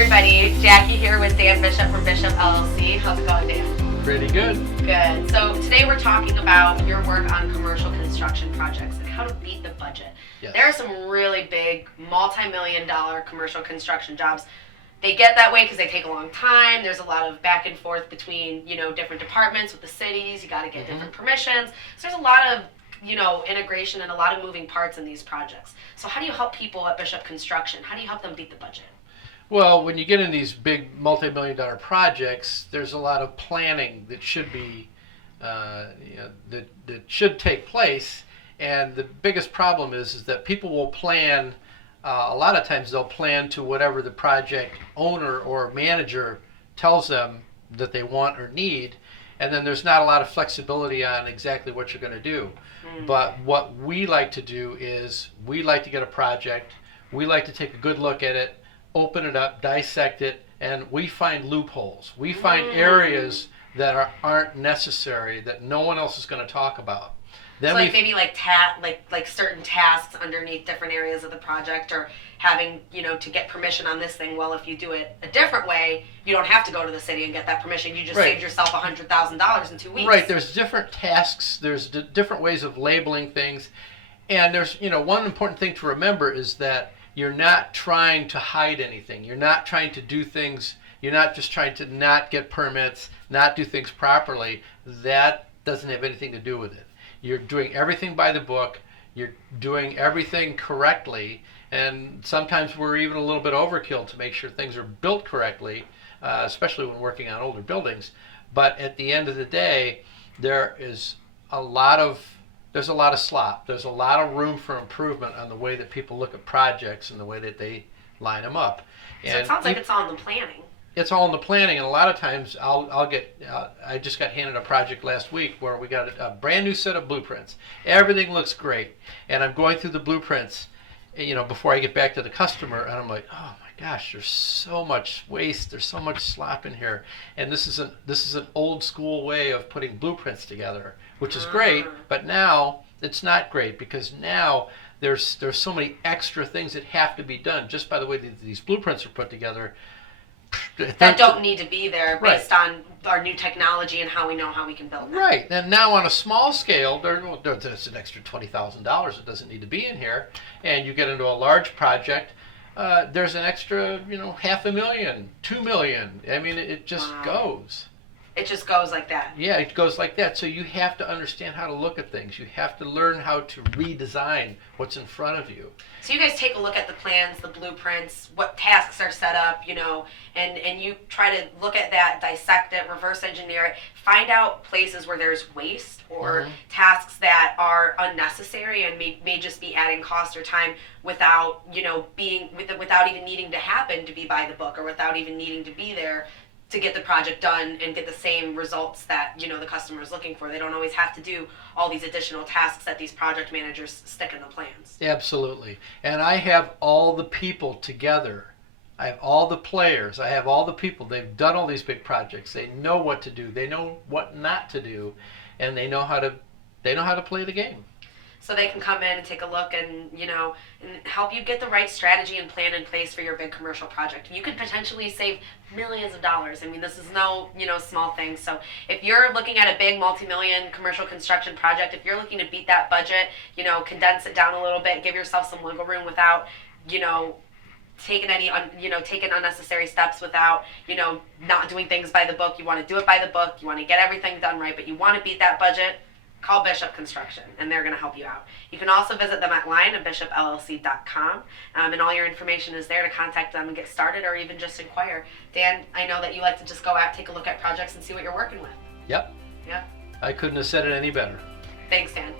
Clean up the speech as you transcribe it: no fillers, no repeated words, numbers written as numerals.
everybody. Jackie here with Dan Bishop from Bishop LLC. How's it going, Dan? Pretty good. Good. So today we're talking about your work on commercial construction projects and how to beat the budget. Yes. There are some really big multi-million-dollar commercial construction jobs. They get that way because they take a long time. There's a lot of back and forth between, different departments with the cities. You got to get different permissions. So there's a lot of, integration and a lot of moving parts in these projects. So how do you help people at Bishop Construction? How do you help them beat the budget? Well, when you get in these big multi-million-dollar projects, there's a lot of planning that should be, that should take place. And the biggest problem is that people will plan. A lot of times they'll plan to whatever the project owner or manager tells them that they want or need, and then there's not a lot of flexibility on exactly what you're going to do. But what we like to do is we like to get a project, we like to take a good look at it, open it up, dissect it, and we find loopholes. We find areas that aren't necessary, that no one else is going to talk about. Then so maybe like certain tasks underneath different areas of the project, or having, to get permission on this thing. Well, if you do it a different way, you don't have to go to the city and get that permission. You just saved yourself $100,000 in 2 weeks. Right. There's different tasks. There's different ways of labeling things. And there's, one important thing to remember is that you're not trying to hide anything. You're not trying to do things. You're not just trying to not get permits, not do things properly. That doesn't have anything to do with it. You're doing everything by the book. You're doing everything correctly. And sometimes we're even a little bit overkill to make sure things are built correctly, especially when working on older buildings. But at the end of the day, there's a lot of slop. There's a lot of room for improvement on the way that people look at projects and the way that they line them up. So it sounds like it's all in the planning. It's all in the planning, and a lot of times I'll get. I just got handed a project last week where we got a brand new set of blueprints. Everything looks great, and I'm going through the blueprints, before I get back to the customer, and I'm like, oh my gosh, there's so much waste, there's so much slop in here, and this is an old school way of putting blueprints together, which is great, but now it's not great because now there's so many extra things that have to be done just by the way these blueprints are put together. That don't need to be there based on our new technology and how we know how we can build them. Right. And now on a small scale, there's an extra $20,000 that doesn't need to be in here. And you get into a large project, there's an extra, $500,000, $2 million. I mean, it just goes. It just goes like that. Yeah, it goes like that. So you have to understand how to look at things. You have to learn how to redesign what's in front of you. So you guys take a look at the plans, the blueprints, what tasks are set up, and you try to look at that, dissect it, reverse engineer it, find out places where there's waste or tasks that are unnecessary and may just be adding cost or time without, without even needing to happen to be by the book or without even needing to be there to get the project done and get the same results that, the customer is looking for. They don't always have to do all these additional tasks that these project managers stick in the plans. Absolutely. And I have all the people together. I have all the players. I have all the people. They've done all these big projects. They know what to do. They know what not to do. And they know how to play the game. So they can come in and take a look and, and help you get the right strategy and plan in place for your big commercial project. You could potentially save millions of dollars. I mean, this is no, small thing. So if you're looking at a big multi-million commercial construction project, if you're looking to beat that budget, condense it down a little bit, give yourself some wiggle room without, taking unnecessary steps, without, not doing things by the book. You want to do it by the book. You want to get everything done right, but you want to beat that budget. Call Bishop Construction, and they're going to help you out. You can also visit them online at bishopllc.com, and all your information is there to contact them and get started, or even just inquire. Dan, I know that you like to just go out, take a look at projects, and see what you're working with. Yep. Yep. I couldn't have said it any better. Thanks, Dan.